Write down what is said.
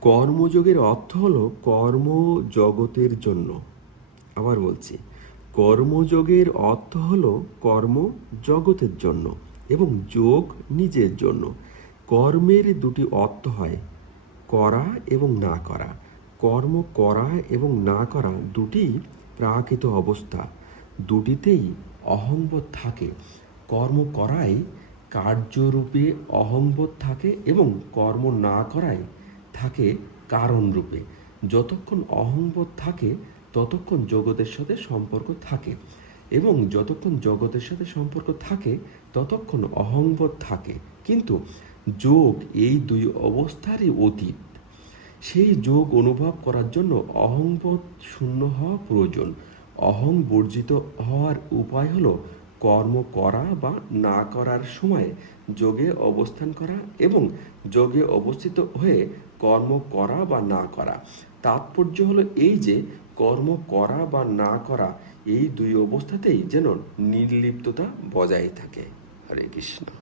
কর্মযোগের অর্থ হলো কর্ম জগতের জন্য। আবার বলছি, কর্মযোগের অর্থ হলো কর্ম জগতের জন্য এবং যোগ নিজের জন্য। কর্মের দুটি অর্থ হয়, করা এবং না করা। কর্ম করা এবং না করা দুটি প্রাকৃত অবস্থা, দুটিতেই অহংবোধ থাকে। কর্ম করায় কার্যরূপে অহংবোধ থাকে এবং কর্ম না করায় থাকে কারণরূপে। যতক্ষণ অহংবোধ থাকে ততক্ষণ জগতের সাথে সম্পর্ক থাকে, এবং যতক্ষণ জগতের সাথে সম্পর্ক থাকে ততক্ষণ অহংবোধ থাকে। কিন্তু যোগ এই দুই অবস্থারই অতীত। সেই যোগ অনুভব করার জন্য অহংবোধ শূন্য হওয়া প্রয়োজন। অহং বর্জিত হওয়ার উপায় হলো কর্ম করা বা না করার সময় যোগে অবস্থান করা এবং যোগে অবস্থিত হয়ে কর্ম করা বা না করা। তাৎপর্য হলো এই যে কর্ম করা বা না করা এই দুই অবস্থাতেই যেন নির্লিপ্ততা বজায় থাকে। হরে কৃষ্ণ।